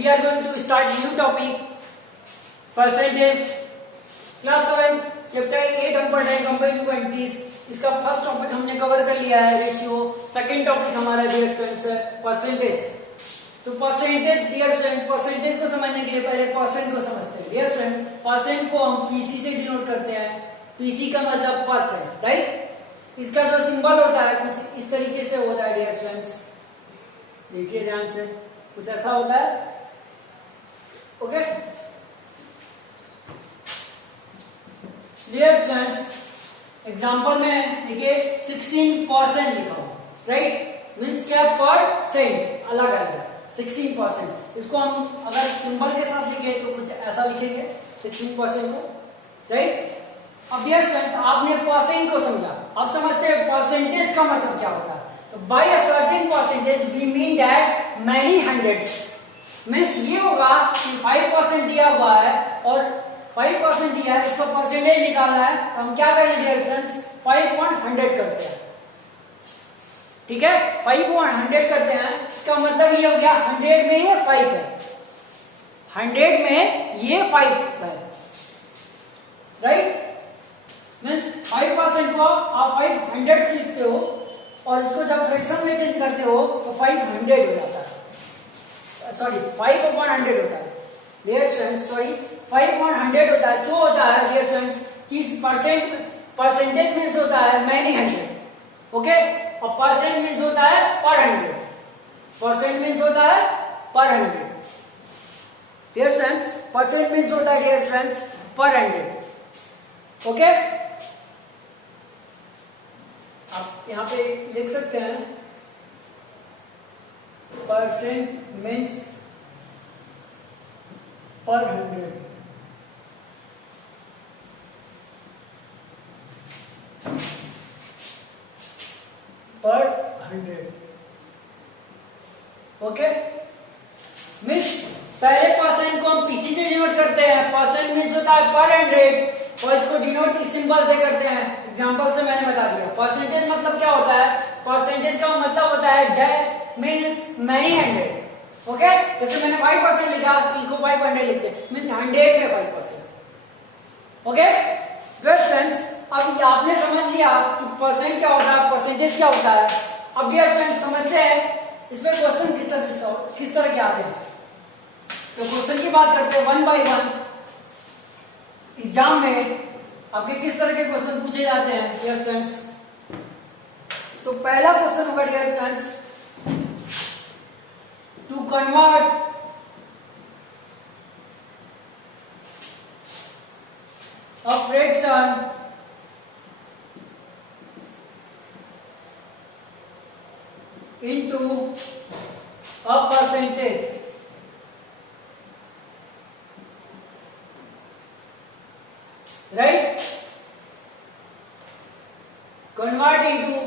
we are going to start new topic percentage. Class 7 chapter 8 हम पढ़ रहे हैं कंपेयरिंग क्वांटिटीज. इसका फर्स्ट टॉपिक हमने कवर कर लिया है रेशियो. सेकंड टॉपिक हमारा डियर स्टूडेंट्स है परसेंटेज. तो परसेंटेज डियर स्टूडेंट, परसेंटेज को समझने के लिए पहले परसेंट को समझते हैं. डियर स्टूडेंट, परसेंट को हम पीसी से डिनोट करते हैं. पीसी का मतलब परसेंट, राइट. इसका जो सिंबल होता है कुछ इस तरीके से होता है डियर स्टूडेंट्स. देखिए ध्यान से, कुछ ऐसा होता है. ओके डियर स्टूडेंट्स, एग्जांपल में देखिए 16% लिखा हो, राइट. मीन्स क्या, परसेंट अलग अलग 16%. इसको हम अगर सिंबल के साथ लिखे तो कुछ ऐसा लिखेंगे 16% को, राइट. अब डियर स्टूडेंट्स, आपने परसेंट को समझा. अब समझते हैं परसेंटेज का मतलब क्या होता है. तो by a certain percentage we mean that many hundreds. Means ये होगा कि 5% दिया हुआ है और 5% दिया है, इसका परसेंटेज निकालना है. तो हम क्या करेंगे डियर स्टूडेंट्स, 5/100 करते हैं. ठीक है, 5/100 करते हैं. इसका मतलब ये हो गया 100 में ये 5 है, 100 में ये 5 है, राइट. मीन्स 5% को आप 500 से लिखते हो और इसको जब फ्रैक्शन में चेंज करते हो तो 500 हो जाता है. सॉरी 5/100 होता है डियर स्टूडेंट्स. सॉरी 5/100 होता है. क्यों होता है डियर स्टूडेंट्स कि परसेंटेज मीन्स होता है मैनी हंड्रेड. ओके, और परसेंट मीन्स होता है पर 100. परसेंट मीन्स होता है पर 100 डियर स्टूडेंट्स. परसेंट मीन्स होता है डियर स्टूडेंट्स पर 100. ओके, आप यहां पे लिख सकते हैं परसेंट मीन्स पर 100. पर 100. ओके, मीन्स पहले परसेंट को हम पीसी से डिनोट करते हैं. परसेंट मीन्स होता है पर 100 और इसको डिनोट इस सिंबल से करते हैं. एग्जांपल से मैंने बता दिया. परसेंटेज मतलब क्या होता है, परसेंटेज का मतलब होता है मीन्स मैनी हंड्रेड. ओके, जैसे मैंने 5% लिखा तो इसको 500 लिखते हैं. मीन्स 100 में 5%. ओके गुड फ्रेंड्स, अब आपने समझ लिया कि परसेंट क्या होता है, परसेंटेज क्या होता है. अब डियर फ्रेंड्स समझते हैं इसमें क्वेश्चन किस तरह के आते हैं. तो क्वेश्चन की बात करते हैं 1 by 1. एग्जाम में आपके किस तरह के क्वेश्चन पूछे जाते हैं डियर फ्रेंड्स. तो पहला क्वेश्चन होगा dear friends, to convert a fraction into a percentage. Right? Convert into,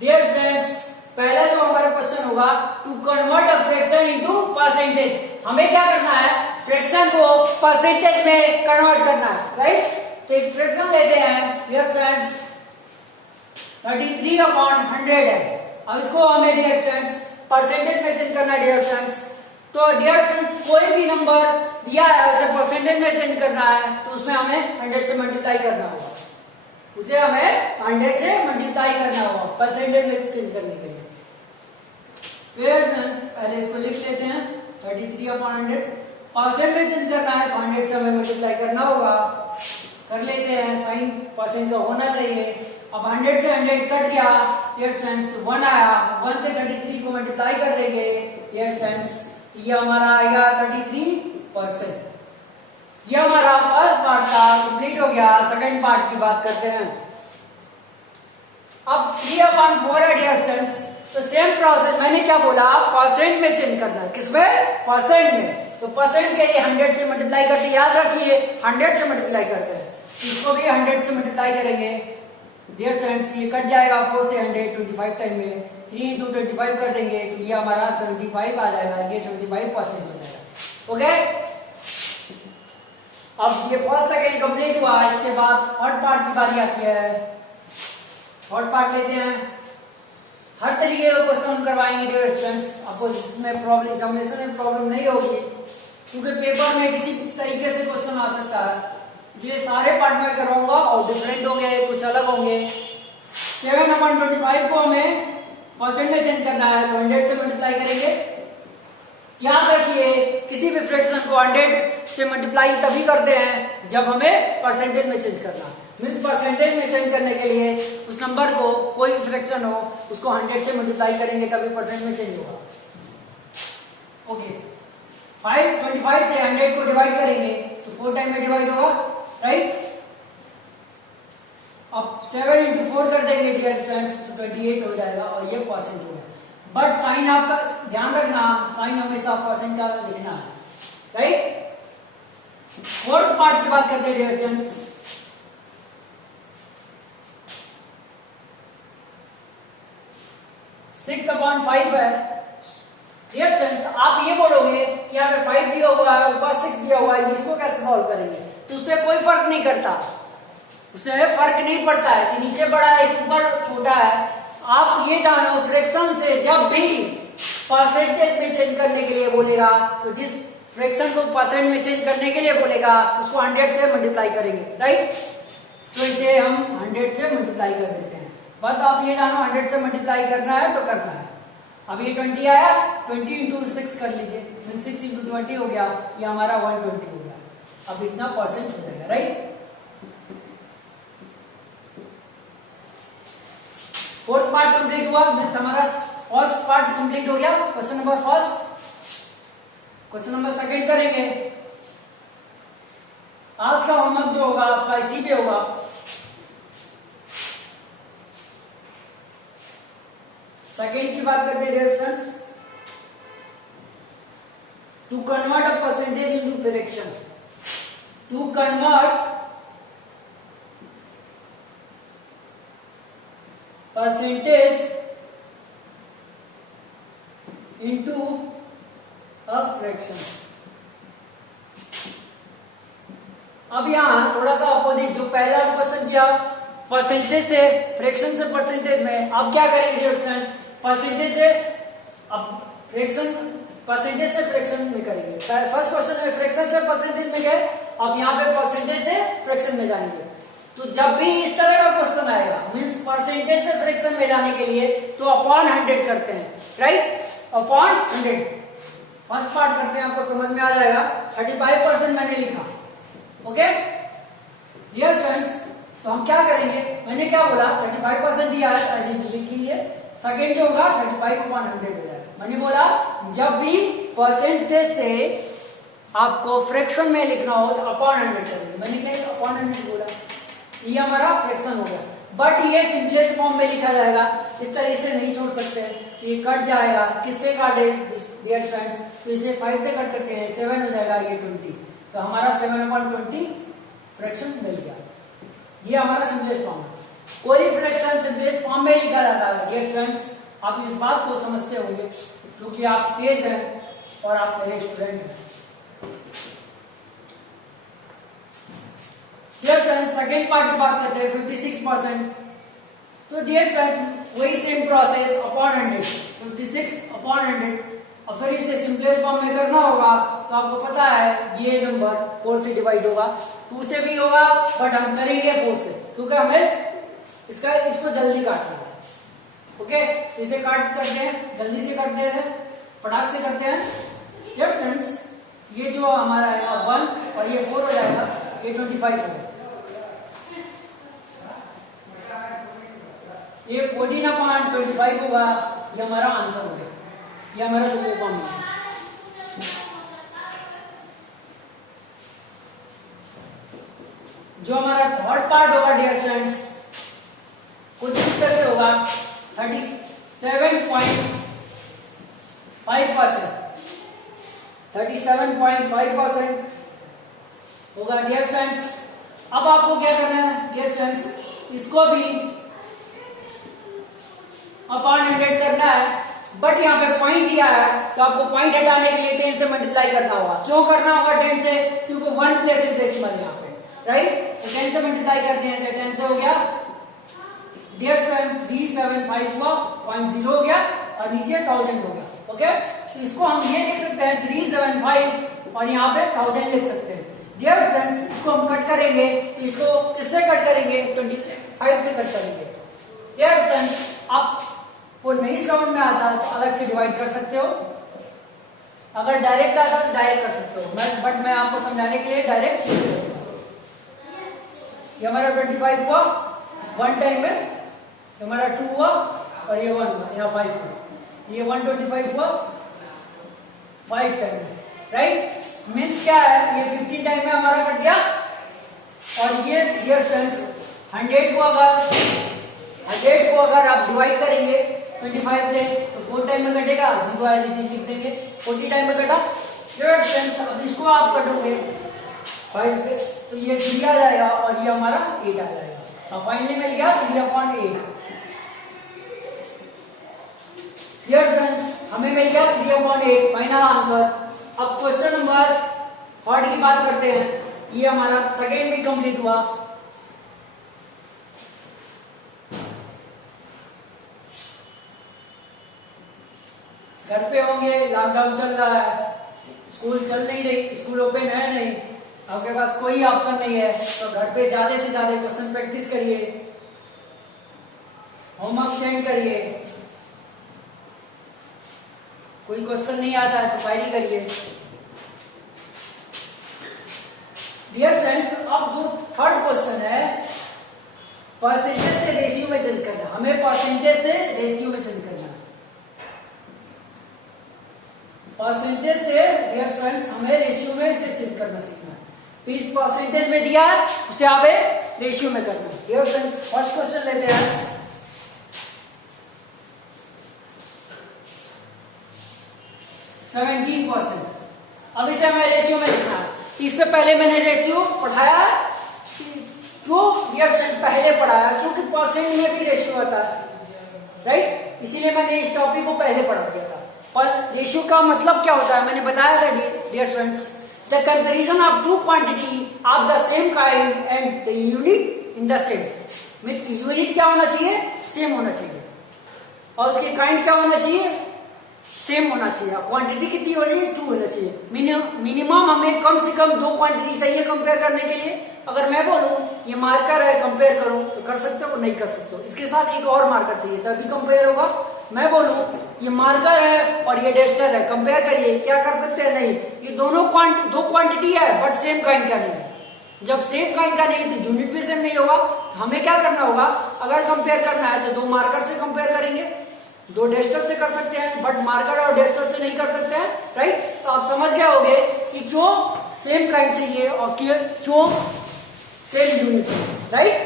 dear friends, पहला जो हमारा क्वेश्चन होगा to convert a fraction into percentage. हमें क्या करना है, फ्रैक्शन को परसेंटेज में कन्वर्ट करना है, राइट. तो एक फ्रैक्शन लेते हैं डियर फ्रेंड्स 33/100 है. अब इसको हमें डियर फ्रेंड्स परसेंटेज में चेंज करना है डियर फ्रेंड्स. तो डियर फ्रेंड्स कोई भी नंबर दिया है उसे परसेंटेज में चेंज करना है तो उसमें हमें 100 से मल्टीप्लाई करना होगा. उसे हमें 100 से मल्टीप्लाई करना होगा परसेंटेज में चेंज करने के लिए. डियर फ्रेंड्स पहले इसको लिख लेते हैं 33/100. परसेंट में चेंज करना है तो 100 से हमें मल्टीप्लाई करना होगा. कर लेते हैं, साइन परसेंट का होना चाहिए. अब 100 से 100 कट गया डियर फ्रेंड्स, तो 1 आया. 1 से 33 को मल्टीप्लाई कर देंगे डियर फ्रेंड्स, तो ये हमारा आएगा 33%. ये हमारा फर्स्ट पार्ट था, कंप्लीट हो गया. सेकंड पार्ट की बात करते हैं. अब 3/4 है डियर फ्रेंड्स. तो सेम प्रोसेस, मैंने क्या बोला, परसेंट में चेंज करना है. किसमें, परसेंट में. तो परसेंट के लिए 100 से मल्टीप्लाई करते, याद रखिए 100 से मल्टीप्लाई करते हैं. इसको भी 100 से मल्टीप्लाई करेंगे डियर फ्रेंड्स. ये कट जाएगा 4 से 100 25 टाइम में. 3 into 25 कर देंगे तो ये हमारा 75 आ जाएगा. ये 75% हो जाएगा. ओके, अब ये फर्स्ट सेकेंड कंप्लीट हुआ. इसके बाद थर्ड पार्ट की बारी आती है. थर्ड पार्ट लेते हैं हर तरीके का क्वेश्चन हम करवाएंगे डियर स्टूडेंट्स। आपको इसमें प्रॉब्लम एग्जामिनेशन में प्रॉब्लम नहीं होगी, क्योंकि पेपर में किसी तरीके से क्वेश्चन आ सकता है। ये सारे पार्ट में करवाऊंगा और डिफरेंट होंगे, कुछ अलग होंगे। 7/25 को हमें परसेंट में चेंज करना है, तो 100 से मल्टीप्लाई करेंगे। याद रखिए किसी भी फ्रैक्शन को 100 से मल्टीप्लाई तभी करते हैं जब हमें परसेंटेज में चेंज करना है। मीन्स परसेंटेज में चेंज करने के लिए उस नंबर को, कोई भी फ्रैक्शन हो उसको 100 से मल्टीप्लाई करेंगे तभी परसेंट में चेंज होगा। ओके, 25 से 100 को डिवाइड करेंगे तो 4 टाइम में डिवाइड होगा, राइट। अब 7 into 4 कर देंगे डियर स्टूडेंट्स तो 28 हो जाएगा और ये परसेंट हो गया। बट साइन आपका ध्यान रखना, साइन हमेशा परसेंट का लिखना है, राइट। फोर्थ पार्ट की बात करते हैं डियर स्टूडेंट्स। सिक्स अपॉन 5 है डियर स्टूडेंट्स। आप ये बोलोगे कि यहाँ पे 5 दिया हुआ है, ऊपर 6 दिया हुआ है, इसको कैसे सॉल्व करेंगे? तो उससे कोई फर्क नहीं करता, उससे फर्क नहीं पड़ता है कि नीचे बड़ा है ऊपर छोटा है। आप ये जानो फ्रैक्शन से जब भी परसेंटेज में चेंज करने के लिए बोलेगा तो जिस फ्रैक्शन को परसेंट में चेंज करने के लिए बोलेगा उसको 100 से मल्टीप्लाई करेंगे, राइट। तो इसे हम 100 से मल्टीप्लाई कर देते हैं। बस आप ये जानो 100 से मल्टीप्लाई करना है तो करना है। अब ये 20 आया, 20 into 6 कर लीजिए, 6 into 20 हो गया, ये हमारा 120 हो गया। अब इतना परसेंट हो जाएगा, राइट। फोर्थ पार्ट कंप्लीट हुआ, मीन्स हमारा फर्स्ट पार्ट कंप्लीट हो गया। Question number first. Question number second करेंगे। आज का होमवर्क जो होगा आपका इसी पे होगा। सेकंड की बात करते हैं dear students. To convert a percentage into fraction, to convert percentage into a fraction। अब यहां थोड़ा सा अपोजिट, जो पहला क्वेश्चन किया परसेंटेज से फ्रैक्शन से परसेंटेज में, अब क्या करेंगे फ्रेंड्स? परसेंटेज से अब फ्रैक्शन, परसेंटेज से फ्रैक्शन में करेंगे। फर्स्ट क्वेश्चन में फ्रैक्शन से परसेंटेज में गए, अब यहाँ पे परसेंटेज से फ्रैक्शन में जाएंगे। तो जब भी इस तरह का क्वेश्चन आएगा, मींस परसेंटेज से फ्रैक्शन में जाने के लिए, तो अपॉन 100 करते हैं, राइट। अपॉन 100 फर्स्ट पार्ट करते हैं, आपको समझ में आ जाएगा। 35% मैंने लिखा, ओके डियर फ्रेंड्स। तो हम क्या करेंगे, मैंने क्या बोला 35% दिया है, लिख लीजिए। सेकेंड जो होगा 35/100 हो जाएगा। मैंने बोला जब भी परसेंटेज से आपको फ्रैक्शन में लिखना हो तो अपॉन 100 करेंगे। मैंने क्या अपॉन 100 बोला, ये हमारा फ्रैक्शन हो गया। बट ये सिंपलेस्ट फॉर्म में लिखा जाएगा, इस तरह से नहीं छोड़ सकते, ये कट जाएगा। किससे काटे डियर फ्रेंड्स? तो इसे 5 से कट करते हैं, 7 हो जाएगा, ये 20, तो हमारा 7/20 फ्रैक्शन मिल गया। ये हमारा सिंपलेस्ट फॉर्म है। कोई फ्रैक्शन सिंपलेस्ट फॉर्म में लिखा जाता है डियर फ्रेंड्स। आप इस बात को समझते होंगे क्योंकि आप तेज हैं और आप मेरे स्टूडेंट हैं। डियर फ्रेंड्स सेकेंड पार्ट की बात करते हैं 56%। तो डियर फ्रेंड्स वही सेम प्रोसेस अपॉन 100, 56/100। अब फिर इसे सिंपलेस्ट फॉर्म में करना होगा, तो आपको पता है ये नंबर 4 से डिवाइड होगा, 2 से भी होगा, बट हम करेंगे 4 से, क्योंकि हमें इसको जल्दी काटना है। ओके, इसे काट करते हैं, जल्दी से काटते हैं, फटाक से करते हैं। डियर फ्रेंड्स ये जो हमारा आएगा 1 और ये 4 हो जाएगा, ये 25 होगा। ये 14/25 होगा, ये हमारा आंसर हो गया। ये हमारा सिंपल फॉर्म है। जो हमारा थर्ड पार्ट होगा डियर फ्रेंड्स, कुछ इस तरह से होगा 37.5%, 37.5% होगा डियर फ्रेंड्स। अब आपको क्या करना है डियर फ्रेंड्स, इसको भी अपॉन 100 करना है। बट यहाँ पे पॉइंट दिया है, तो आपको पॉइंट हटाने के लिए 10 से मल्टीप्लाई करना होगा। क्यों करना होगा 10 से? क्योंकि 1 प्लेस डेसिमल यहाँ पे, राइट। तो 10 से मल्टीप्लाई करते हैं, तो 10 से हो गया डियर स्टूडेंट 375 हुआ, 0 हो गया और नीचे 1000 हो गया। ओके, तो इसको हम ये लिख सकते हैं 375 और यहाँ पे 1000 लिख सकते हैं। डियर स्टूडेंट्स, इसको हम कट करेंगे, तो इसको किससे कट करेंगे? 25 से कट करेंगे। डियर स्टूडेंट्स, आपको नहीं समझ में आता तो अलग से डिवाइड कर सकते हो, अगर डायरेक्ट आता तो डायरेक्ट कर सकते हो, बट मैं आपको समझाने के लिए डायरेक्ट। ये हमारा 25 हुआ 1 टाइम में, ये हमारा 2 हुआ और ये 1 हुआ, यहाँ 5 हुआ, ये 125 हुआ 5 टाइम में, राइट। मीन्स क्या है, ये 15 टाइम में हमारा कट गया। और ये डियर स्टूडेंट्स 100 को अगर आप डिवाइड करेंगे 25 से तो 4 टाइम में कटेगा, 0 आया लिख देंगे, 40 टाइम में कटा। डियर स्टूडेंट्स, अब इसको आप कटोगे 5 से तो ये 3 आ जाएगा और ये हमारा 8 आ जाएगा। अब फाइनली मिल गया 3/8। डियर स्टूडेंट्स, हमें मिल गया 3/8 फाइनल आंसर। अब क्वेश्चन नंबर 3 की बात करते हैं। ये हमारा सेकेंड भी कंप्लीट हुआ। घर पे होंगे, लॉकडाउन चल रहा है, स्कूल चल नहीं रही, स्कूल ओपन है नहीं, आपके पास कोई ऑप्शन नहीं है, तो घर पे ज्यादा से ज्यादा क्वेश्चन प्रैक्टिस करिए, होमवर्क सेंड करिए। कोई क्वेश्चन नहीं आता है तो फायरी करिए। डियर फ्रेंड्स, अब जो थर्ड क्वेश्चन है, परसेंटेज से रेशियो में चेंज करना। हमें परसेंटेज से रेशियो में चेंज करना। परसेंटेज से डियर फ्रेंड्स हमें रेशियो में इसे चेंज करना सीखना है। परसेंटेज में दिया है उसे आप रेशियो में करना है। डियर फ्रेंड्स, फर्स्ट क्वेश्चन लेते हैं। अब इसे हमें रेशियो में लिखना है। इससे पहले मैंने रेशियो पढ़ाया, जो डियर फ्रेंड्स पहले पढ़ाया, क्योंकि परसेंट में भी रेशियो आता है, राइट, इसीलिए मैंने इस टॉपिक को पहले पढ़ा दिया था। पर रेशियो का मतलब क्या होता है मैंने बताया था dear friends, the comparison of two quantity of the same kind and the unit in the same. Means unit क्या होना चाहिए? सेम होना चाहिए, और उसके काइंड क्या होना चाहिए? सेम होना चाहिए। क्वांटिटी कितनी होनी चाहिए? 2 होना चाहिए। मिनिमम हमें कम से कम 2 क्वांटिटी चाहिए कंपेयर करने के लिए। अगर मैं बोलूं ये मार्कर है, कंपेयर करूं, तो कर सकते हो? नहीं कर सकते हो। इसके साथ एक और मार्कर चाहिए तभी कंपेयर होगा। मैं बोलूं ये मार्कर है और ये डस्टर है, कंपेयर करिए, क्या कर सकते हैं? नहीं। ये दोनों दो क्वांटिटी है बट सेम काइंड का नहीं। जब सेम काइंड का नहीं तो यूनिट भी सेम नहीं होगा। हमें क्या करना होगा? अगर कंपेयर करना है तो 2 मार्कर से कंपेयर करेंगे, 2 डस्टर से कर सकते हैं, बट मार्कर और डस्टर से नहीं कर सकते हैं, राइट। तो आप समझ गए होंगे कि क्यों सेम काइंड चाहिए और क्यों सेम यूनिट चाहिए, राइट।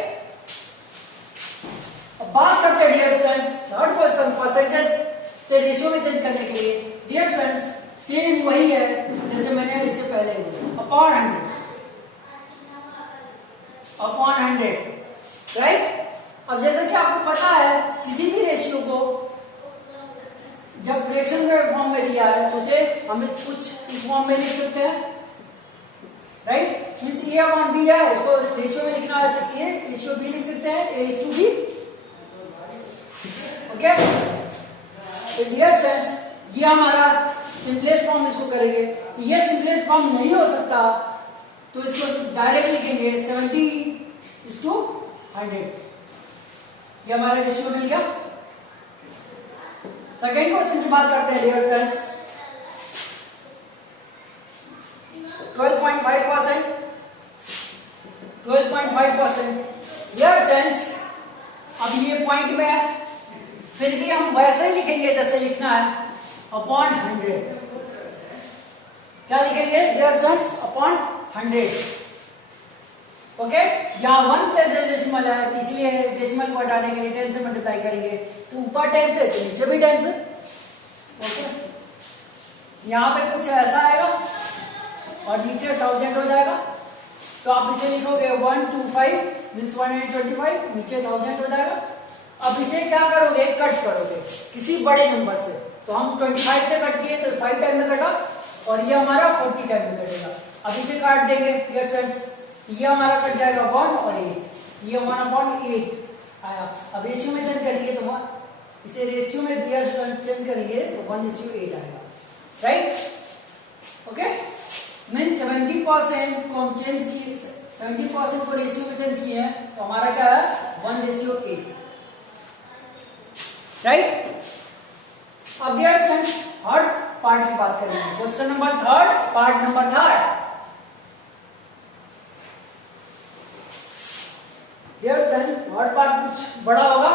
अब बात करते हैं dear friends third question, percentage से रेशियो में चेंज करने के लिए। डियर फ्रेंड्स, सेम वही है जैसे मैंने इससे पहले अपॉन 100, राइट। अब जैसे कि आपको पता है किसी भी रेशियो को जब फ्रैक्शन के फॉर्म में दिया है तो उसे हम कुछ इस फॉर्म में लिख सकते हैं, राइट। मींस ए अपॉन बी है, इसको रेशियो में लिखना है तो ए रेशियो बी लिख सकते हैं, ए इज टू बी। ओके, तो डियर फ्रेंड्स ये हमारा सिंपलेस्ट फॉर्म इसको करेंगे। तो ये सिंपलेस्ट फॉर्म नहीं हो सकता तो इसको डायरेक्ट लिखेंगे 70:100। ये हमारा रेशियो मिल गया। सेकेंड क्वेश्चन की बात करते हैं डियर फ्रेंड्स। 12.5%, 12.5%। डियर फ्रेंड्स, अब ये पॉइंट में है, फिर भी हम वैसे ही लिखेंगे जैसे लिखना है, अपॉन 100। क्या लिखेंगे डियर फ्रेंड्स? अपॉन 100। ओके, यहाँ 1 प्लस डेसिमल है तो इसलिए डेसिमल को हटाने के लिए 10 से मल्टीप्लाई करेंगे, तो ऊपर 10 से तो नीचे भी 10 से। ओके, यहाँ पे कुछ ऐसा आएगा और नीचे 1000 हो जाएगा, तो आप इसे लिखोगे 125 मीन्स 125, नीचे 1000 हो जाएगा। अब इसे क्या करोगे? कट करोगे किसी बड़े नंबर से। तो हम 25 से कट किए तो 5 टाइम में कटा और ये हमारा 40 टाइम में कटेगा। अब इसे काट देंगे डियर फ्रेंड्स, ये हमारा कट जाएगा 1 और 8, ये हमारा 8। आया। अब रेशियो में चेंज करेंगे तो इसे रेशियो में दिया चेंज करेंगे तो 1:8 आएगा, राइट। ओके, मीन 70% को हम चेंज किए, 70% को रेशियो में चेंज किए हैं तो हमारा क्या है 1:8, राइट। अब डियर फ्रेंड्स थर्ड पार्ट की बात करेंगे, question number third, part number third. Dear friends third part कुछ बड़ा होगा,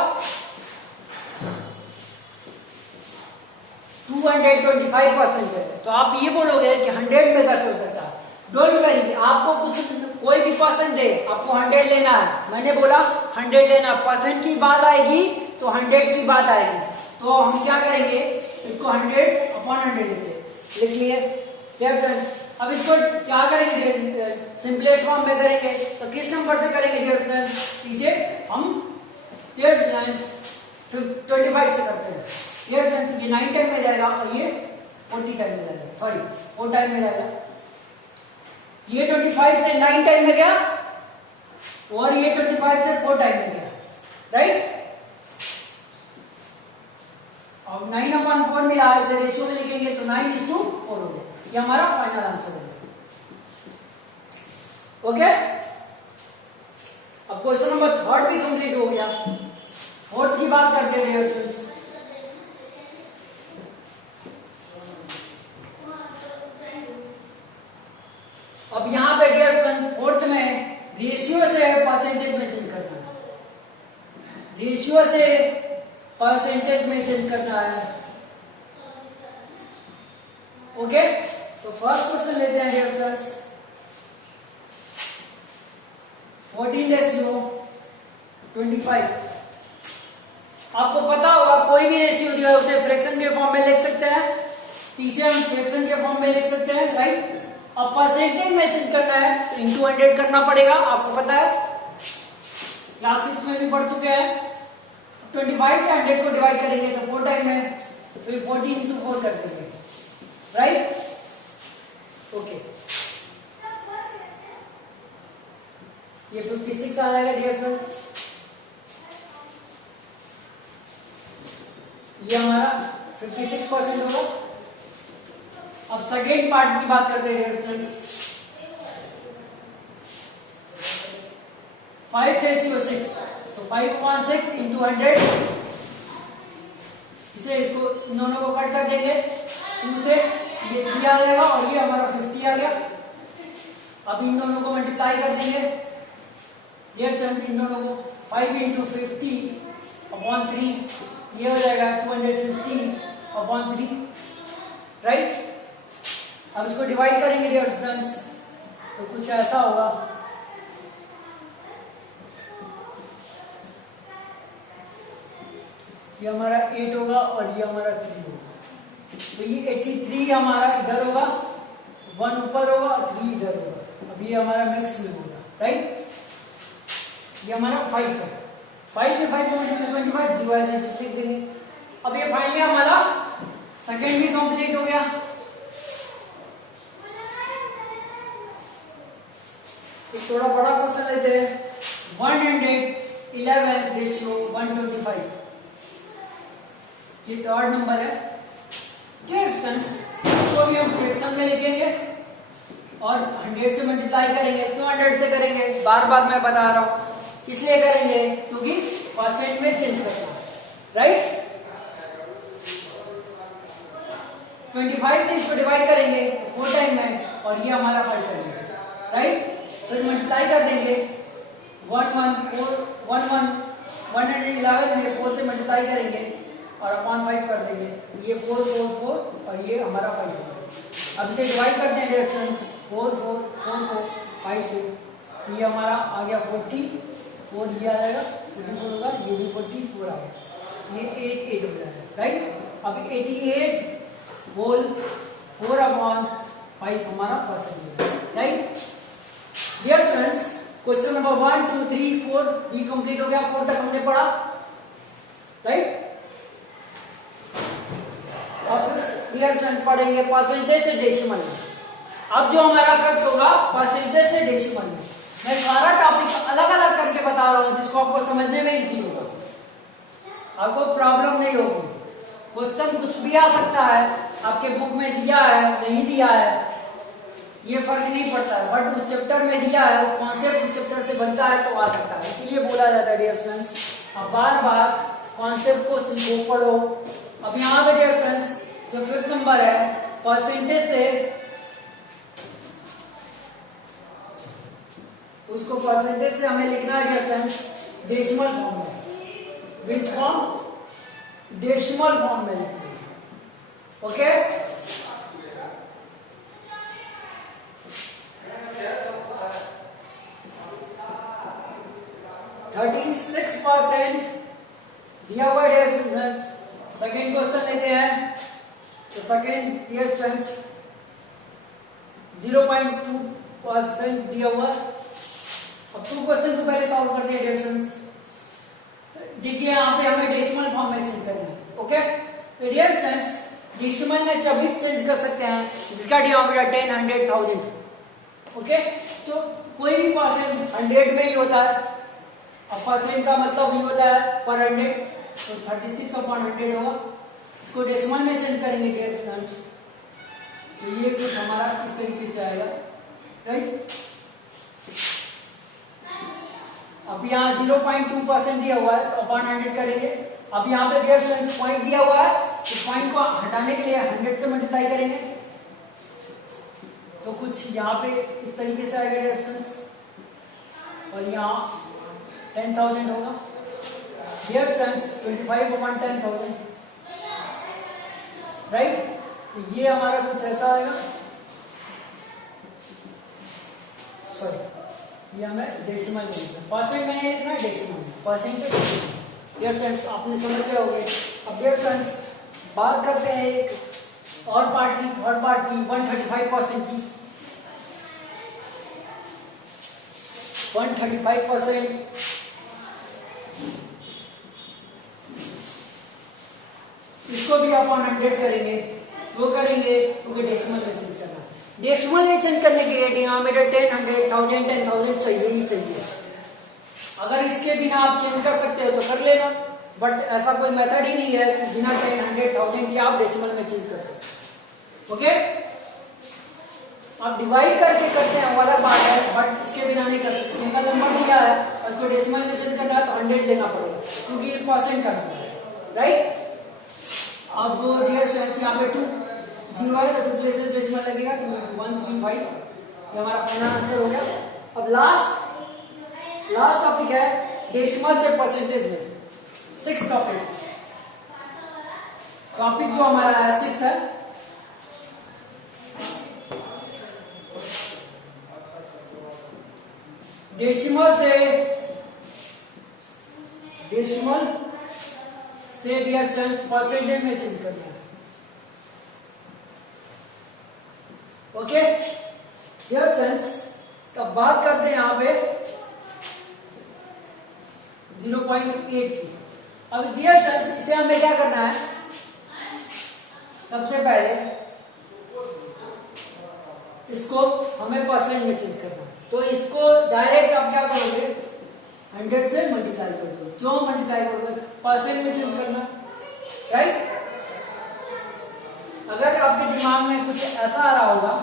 225% है। तो आप ये बोलोगे कि 100 में कैसे हो सकता है? डोंट वरी, आपको कुछ कोई भी परसेंट दे, आपको 100 लेना है। मैंने बोला 100 लेना, परसेंट की बात आएगी तो 100 की बात आएगी। तो हम क्या करेंगे, इसको 100/100 लिख लिए। डियर फ्रेंड्स अब इसको क्या करेंगे, सिंपलेस्ट फॉर्म में करेंगे तो किस नंबर से करेंगे डियर फ्रेंड्स? इसे हम 25 से करते हैं। डियर फ्रेंड्स ये 9 टाइम में जाएगा और ये 40 टाइम में जाएगा, सॉरी 4 टाइम में जाएगा। ये 25 से 9 टाइम में गया और ये 25 से 4 टाइम में गया, राइट। अब 9/4 मिला, इसे रेशियो में लिखेंगे तो 9:4 हो गया। ये हमारा फाइनल आंसर है। ओके, अब क्वेश्चन नंबर थर्ड भी कंप्लीट हो गया। फोर्थ की बात करते हैं डियर फ्रेंड्स। अब यहां पे डियर फ्रेंड्स फोर्थ में रेशियो से परसेंटेज में चेंज करना है, रेशियो से परसेंटेज में चेंज करना है। ओके, तो फर्स्ट क्वेश्चन लेते हैं डियर फ्रेंड्स, 14:25। आपको पता होगा कोई भी रेशियो दिया है उसे फ्रैक्शन के फॉर्म में लिख सकते हैं, इसे हम फ्रैक्शन के फॉर्म में लिख सकते हैं, राइट। अब परसेंटेज में चेंज करना है तो इंटू 100 करना पड़ेगा, आपको पता है, क्लास 6 में भी पढ़ चुके हैं। 25 से 100 को डिवाइड करेंगे तो 4 टाइम में, तो 40 × 4 कर देंगे, राइट। ओके, ये 56 आ जाएगा डियर फ्रेंड्स। ये हमारा 56% होगा। अब सेकेंड पार्ट की बात करते हैं डियर फ्रेंड्स, 5:6, तो 5/6 × 100, इसे इसको इन दोनों को कट कर देंगे, 2 से ये 3 आ जाएगा और ये हमारा 50 आ गया। अब इन दोनों को मल्टीप्लाई कर देंगे डियर फ्रेंड्स, इन दोनों को 5 × 50/3, ये हो जाएगा 250/3, राइट। अब इसको डिवाइड करेंगे डियर फ्रेंड्स तो कुछ ऐसा होगा, ये हमारा 8 होगा और ये हमारा 3 होगा, तो ये 83 हमारा इधर होगा, 1 ऊपर होगा और 3 इधर होगा। अब ये हमारा मैक्स में होगा, राइट। ये हमारा 5 है, 5 में 5 25 जीरो ऐसे लिख देंगे। अब ये फाइनली हमारा सेकेंड भी कंप्लीट हो गया। एक थोड़ा बड़ा क्वेश्चन लेते हैं, 111:125, ये थर्ड नंबर है। इसको भी हम फ्रैक्शन में लिखेंगे और 100 से मल्टीप्लाई करेंगे, क्यों 100 से करेंगे, बार बार मैं बता रहा हूं, इसलिए करेंगे क्योंकि परसेंट में चेंज करना है, राइट। 25 से इसको डिवाइड करेंगे 4 टाइम में और ये हमारा 5 टाइम है, राइट। फिर मल्टीप्लाई कर देंगे 111 में 4 से मल्टीप्लाई करेंगे और अपॉन 5 कर देंगे, ये 4 4 4 और ये हमारा 5 होगा। अब इसे डिवाइड करते हैं डियर फ्रेंड्स, 4 4 4 4 5 से, तो ये हमारा आ गया 40, 4 ये आ जाएगा 44 होगा, ये भी 44 आ गया, ये 8 हो जाएगा, राइट। अब 88/4/5 हमारा परसेंट है, right. Dear friends question number 1 2 3 4 ये कंप्लीट हो गया, 4 तक हमने पढ़ा, राइट। अब डियर फ्रेंड्स पढ़ेंगे परसेंटेज से डेसिमल में। अब जो हमारा फैक्ट होगा परसेंटेज से डेसिमल में, मैं सारा टॉपिक अलग अलग करके बता रहा हूं जिसको आपको समझने में इजी होगा। आपको प्रॉब्लम नहीं होगी। क्वेश्चन कुछ भी आ सकता है, आपके बुक में दिया है नहीं दिया है ये फर्क नहीं पड़ता है, बट उस चैप्टर में दिया है, वो कॉन्सेप्ट उस चैप्टर से बनता है तो आ सकता है, इसलिए बोला जाता है डियर स्टूडेंट्स अब बार बार कॉन्सेप्ट को सीखो पढ़ो। अब यहाँ पे डियर स्टूडेंट्स जो 5th नंबर है परसेंटेज से, उसको परसेंटेज से हमें लिखना है डियर स्टूडेंट्स डेसिमल फॉर्म में। Which form? डेसिमल फॉर्म में लिखना है। ओके, %36 दिया हुआ डियर स्टूडेंट्स। सेकेंड क्वेश्चन लेते हैं, तो सेकेंड डियर स्टूडेंट्स 0.2% दिया हुआ। अब 2 क्वेश्चन को पहले सॉल्व करते हैं डियर स्टूडेंट्स। देखिए यहाँ पे हमें डेसिमल फॉर्म में चेंज करना है। ओके, तो डियर स्टूडेंट्स डेसिमल में जब भी चेंज कर सकते हैं जिसका डिनोमिनेटर 10, 100, 1000। ओके, तो कोई भी परसेंट 100 में ही होता है, अब परसेंट का मतलब ही होता है पर 100, तो 36/100 होगा। इसको डेसिमल में चेंज करेंगे डियर स्टूडेंट्स, तो ये कुछ हमारा इस तरीके से आएगा, राइट। अब यहाँ 0.2% दिया हुआ है तो अपॉन 100 करेंगे। अब यहाँ पे डियर स्टूडेंट्स पॉइंट दिया हुआ है तो पॉइंट को हटाने के लिए 100 से मल्टीप्लाई करेंगे, तो कुछ यहाँ पे इस तरीके से आएगा डियर स्टूडेंट्स, और यहाँ 10,000 होगा डियर स्टूडेंट्स, 25/10,000, राइट। तो ये हमारा कुछ ऐसा आएगा, सॉरी ये हमें डेसिमल में लिखना, परसेंट में नहीं लिखना, डेसिमल में, परसेंटेज। डियर फ्रेंड्स आपने समझ गए होंगे। अब डियर फ्रेंड्स बात करते हैं एक और पार्ट की, थर्ड पार्ट की, 135% की। 135% इसको भी अपन 100 करेंगे, वो करेंगे क्योंकि डेसिमल में चेंज करना। डेसिमल में चेंज करने के लिए डिनोमिनेटर 10, 100, 1000, 10,000 चाहिए ही चाहिए। अगर इसके बिना आप चेंज कर सकते हो तो कर लेना, बट ऐसा कोई मेथड ही नहीं है कि बिना 10, 100, 1000 के आप डेसिमल में चेंज कर सकते। ओके, आप डिवाइड करके करते हैं वाला बात है, बट इसके बिना नहीं कर सकते। सिंपल नंबर दिया है और इसको डेसिमल में चेंज करना है तो 100 लेना पड़ेगा क्योंकि परसेंट करना है, राइट। अब डियर स्टूडेंट्स यहाँ पे 2 0 है तो 2 प्लेसेस डेसिमल लगेगा तो 135, ये हमारा फाइनल आंसर हो गया। अब लास्ट टॉपिक है डेसिमल से परसेंटेज में, 6th टॉपिक जो हमारा है 6 है। डेसिमल से डियर स्टूडेंट्स परसेंटेज में चेंज करना है। ओके डियर स्टूडेंट्स, तब बात करते हैं यहाँ पे 0.8 की। अब डियर स्टूडेंट्स इसे हमें क्या करना है, सबसे पहले इसको हमें परसेंट में चेंज करना है, तो इसको डायरेक्ट आप क्या करोगे 100 से मल्टीप्लाई कर दो। क्यों मल्टीप्लाई करोगे, परसेंट में चेंज करना, राइट। अगर आपके दिमाग में कुछ ऐसा आ रहा होगा,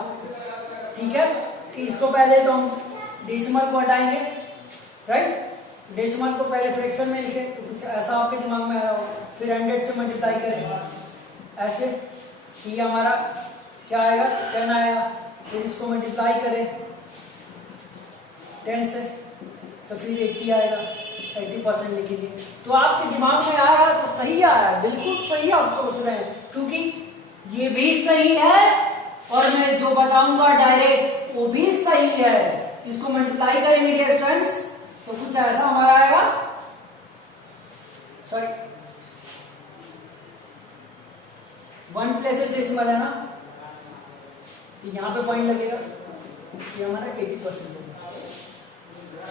ठीक है, कि इसको पहले तो हम डेसिमल को हटाएंगे, राइट, डेसिमल को पहले फ्रैक्शन में लिखे, तो कुछ ऐसा आपके दिमाग में आ रहा होगा, फिर 100 से मल्टीप्लाई करें ऐसे, ये हमारा क्या आएगा 10 आएगा, फिर इसको मल्टीप्लाई करें 10 से तो फिर 80 आएगा, 80% लिखेंगे। तो आपके दिमाग में आ रहा है तो सही आ रहा है, बिल्कुल सही आप सोच रहे हैं, क्योंकि ये भी सही है और मैं जो बताऊंगा डायरेक्ट वो भी सही है। इसको मल्टीप्लाई करेंगे डियर फ्रेंड्स तो कुछ ऐसा हमारा आएगा, सॉरी 1 प्लेसेस डेसिमल है ना, यहाँ पे पॉइंट लगेगा, ये हमारा 80% होगा।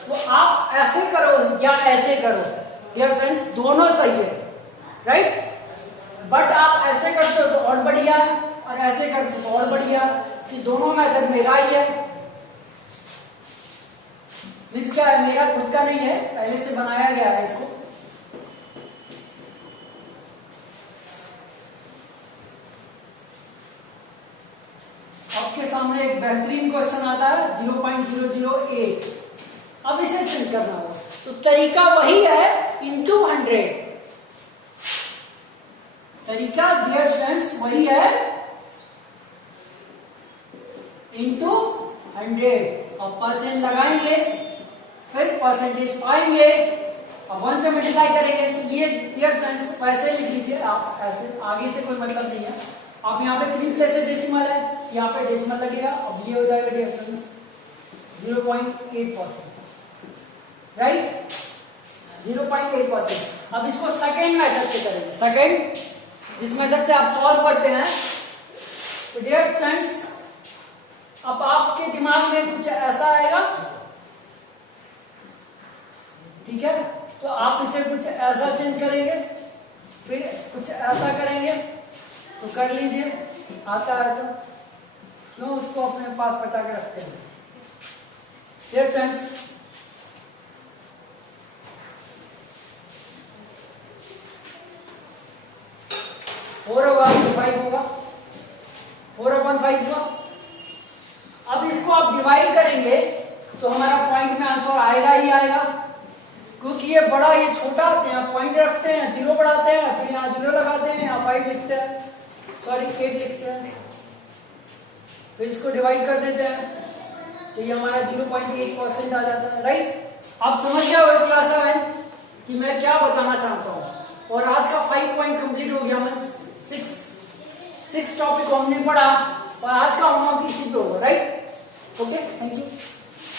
तो आप ऐसे करो या ऐसे करो डियर फ्रेंड्स, दोनों सही है, राइट। बट आप ऐसे करते हो तो और बढ़िया है और ऐसे करते हो तो और बढ़िया है, कि दोनों मेथड मेरा ही है। मीन्स क्या है, मेरा खुद का नहीं है, पहले से बनाया गया है इसको, आपके सामने एक बेहतरीन क्वेश्चन आता है 0.008। अब इसे चेंज करना होगा, तो तरीका वही है, इंटू 100। तरीका डियर स्टूडेंट्स वही है, इंटू 100। अब परसेंट लगाएंगे, फिर परसेंटेज पाएंगे, अब 1 से मल्टीप्लाई करेंगे। तो ये डियर स्टूडेंट्स वैसे लिख लीजिए आप, ऐसे आगे से कोई मतलब नहीं है। आप यहाँ पे 3 प्लेसेस डेसिमल है, यहाँ पे डेसिमल लगेगा। अब ये हो जाएगा डियर स्टूडेंट्स 0.8%, राइट, 0.8%। अब इसको सेकेंड मेथड से करेंगे, सेकेंड जिस मेथड से आप सॉल्व करते हैं। तो डियर फ्रेंड्स, अब आपके दिमाग में कुछ ऐसा आएगा, ठीक है, तो आप इसे कुछ ऐसा चेंज करेंगे, फिर कुछ ऐसा करेंगे, तो कर लीजिए, आता है तो क्यों उसको अपने पास बचा के रखते हैं। डियर फ्रेंड्स, फोर होगा, 5 होगा, 4/5 हुआ। अब इसको आप डिवाइड करेंगे तो हमारा पॉइंट में आंसर आएगा ही आएगा, क्योंकि ये बड़ा ये छोटा, यहाँ पॉइंट रखते हैं, 0 बढ़ाते हैं, फिर यहाँ 0 लगाते हैं, यहाँ 5 लिखते हैं, सॉरी 8 लिखते हैं, फिर इसको डिवाइड कर देते हैं, तो ये हमारा 0.8% आ जाता है, राइट। आप समझ गए हो क्लास 7 कि मैं क्या बताना चाहता हूँ। और आज का 5 पॉइंट कंप्लीट हो गया, मीन्स 6 टॉपिक हमने पढ़ा, और आज का होमवर्क इसी पे होगा, राइट। Okay, thank you.